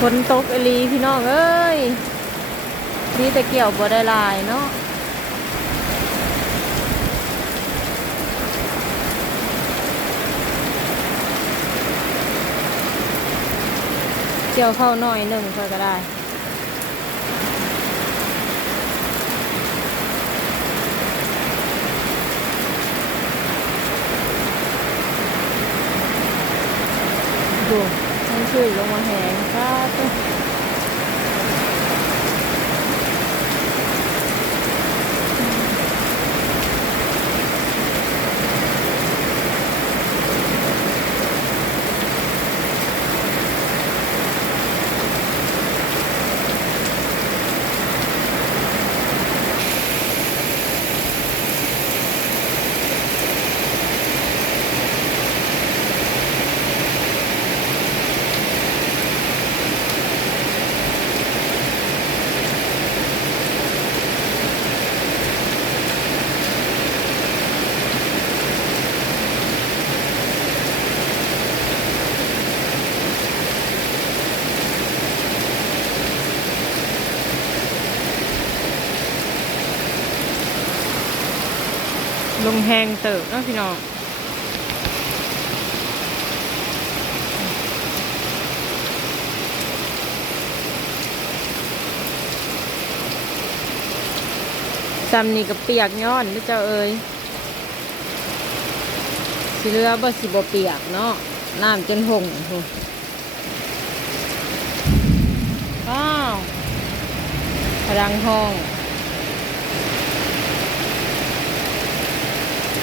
ฝนตกอลีพี่น้องเอ้ยมีแต่เกี่ยวบ่ได้ลายเนาะเกี่ยวเข้าหน่อยหนึ่งก็ได้ ชื้นลงมาแหงก็ ลงแหงเติบนะพี่น้องจำนี่กับเปียกย้อนนะเจ้าเอ้ยสิเรือบ่สิบ่เปียกเนาะน้ำจนหงพุ่นอ้าวพลังห้อง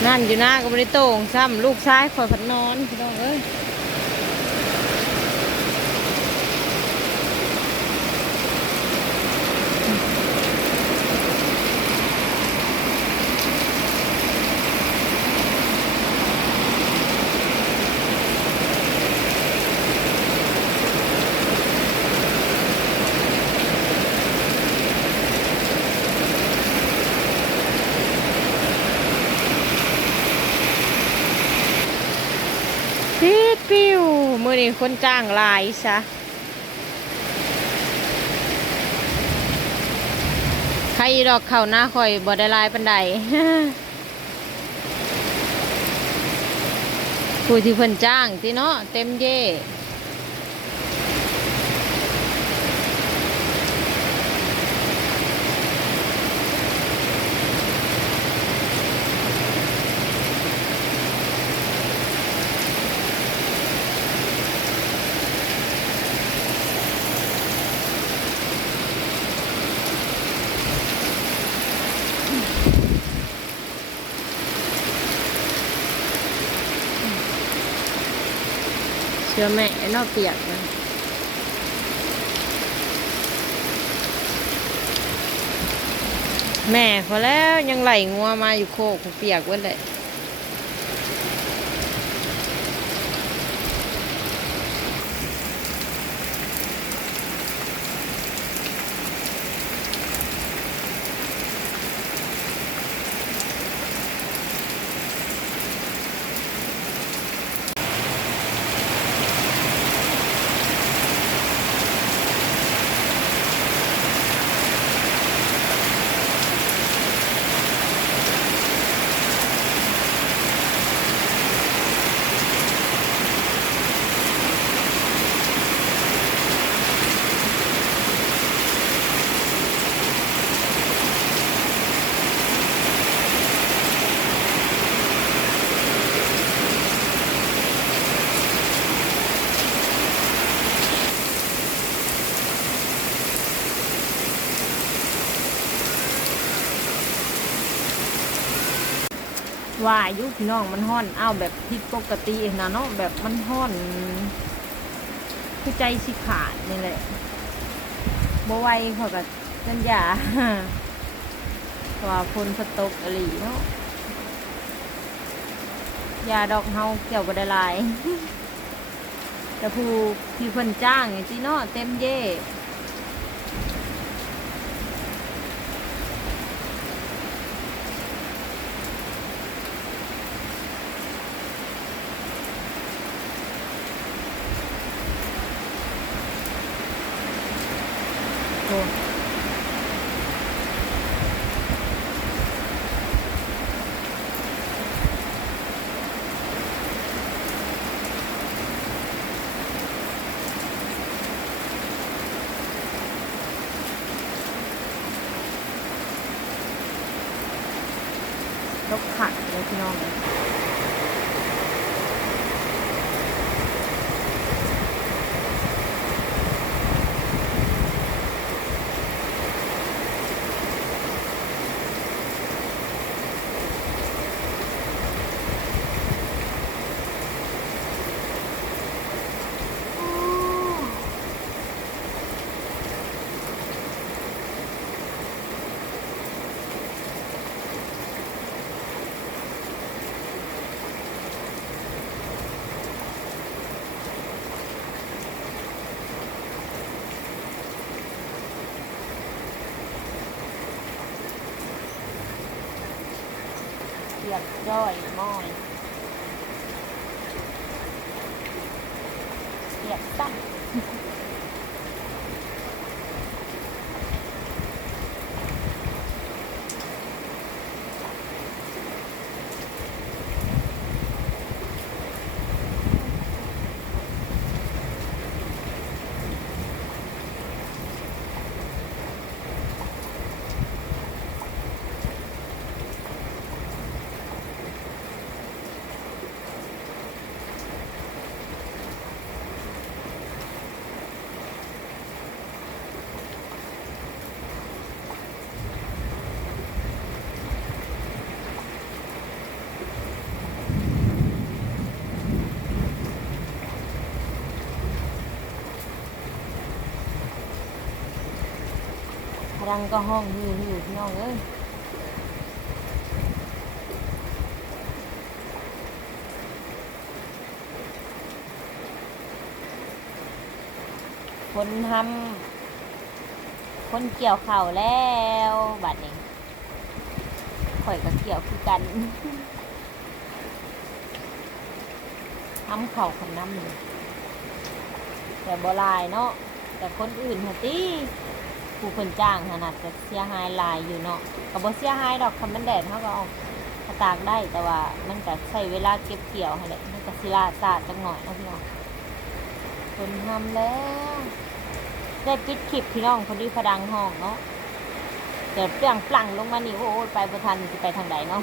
นั่นอยู่หน้าก็ไม่ได้โต่งซ้ำลูกซ้ายคอยผัดนอนพี่น้องเอ้ยปิดปิวมื อนี้คนจ้างลายซะใครดอกเข่าหน้าคอยบ่ได้ลายปันใดผู้ที่เพิ่นจ้างที่เนาะเต็มเย่ เชื่อแม่ไอ้นอกเปียกนะแม่พอแล้วยังไหลงัวมาอยู่โคกเปียกไว้เลย ว่าอายุพี่น้องมันห้อนอ้าวแบบผิดปกตินะเนาะแบบมันห้อนคือใจสิขาดนี่แหละบ่ไหวเขาก็นั่นอย่าว่าฝนสตกอหลีเนาะยาดอกเฮาเกี่ยวบ่ได้หลาย แต่ผู้ที่เพิ่นจ้างนี่สิเนาะเต็มเย่ อ้ลกขัดเลยพี่น้องเลย เรียบร้อยม้อยเรียบตั้ง พลังก็ห้องหิวหิวน้องเอ้ยคนทำคนเกี่ยวเข่าแล้วบัดนี้ข่อยก็เกี่ยวคือกันทำเข่าคนน้ำเลยแต่โบลายเนาะแต่คนอื่นฮะตี้ ผู้คนจ้างขนาดจะเสียหายหลายอยู่เนาะก็บ่เสียหายดอกคำมันแดดเขาก็เอามาตากได้แต่ว่ามันก็ใช้เวลาเก็บเกี่ยวให้แหละมันก็สิลาศาสตร์จังหน่อยนะพี่น้องคนทำแล้วได้ปิดคลิปพี่น้องคนดีพดังห้องเนาะเดี๋ยวเปลี่ยงปลั่งลงมานี่โอ้ยไปบ่ทันจะไปทางใดเนาะ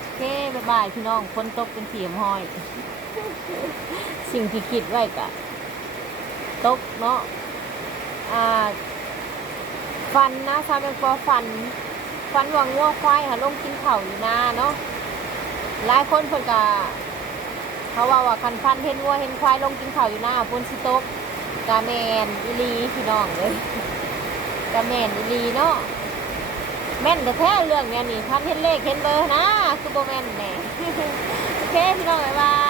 โอเคบ๊ายบายพี่น้องฝนตกเป็นสีห้อย สิ่งที่คิดไว้ก็ตกเนาะอ่า ฟันนะซาเป็นปอฟัน ฟันวังงัวควายหาลงกินเข่าอยู่นาเนาะหลายคนเพิ่นก็เขาว่าว่าคันฟันเห็นวัวเห็นควายลงกินเข่าอยู่หน้าฝนสิโต๊กกาแมนอีลีพี่น้องเลยกาแมนอีลีเนาะแม่นแต่แท้เรื่องเนี้ยนี่พันเห็นเลขเห็นเบอร์นะคือโบแม่นแน่โอเคพี่น้องบ๊ายบาย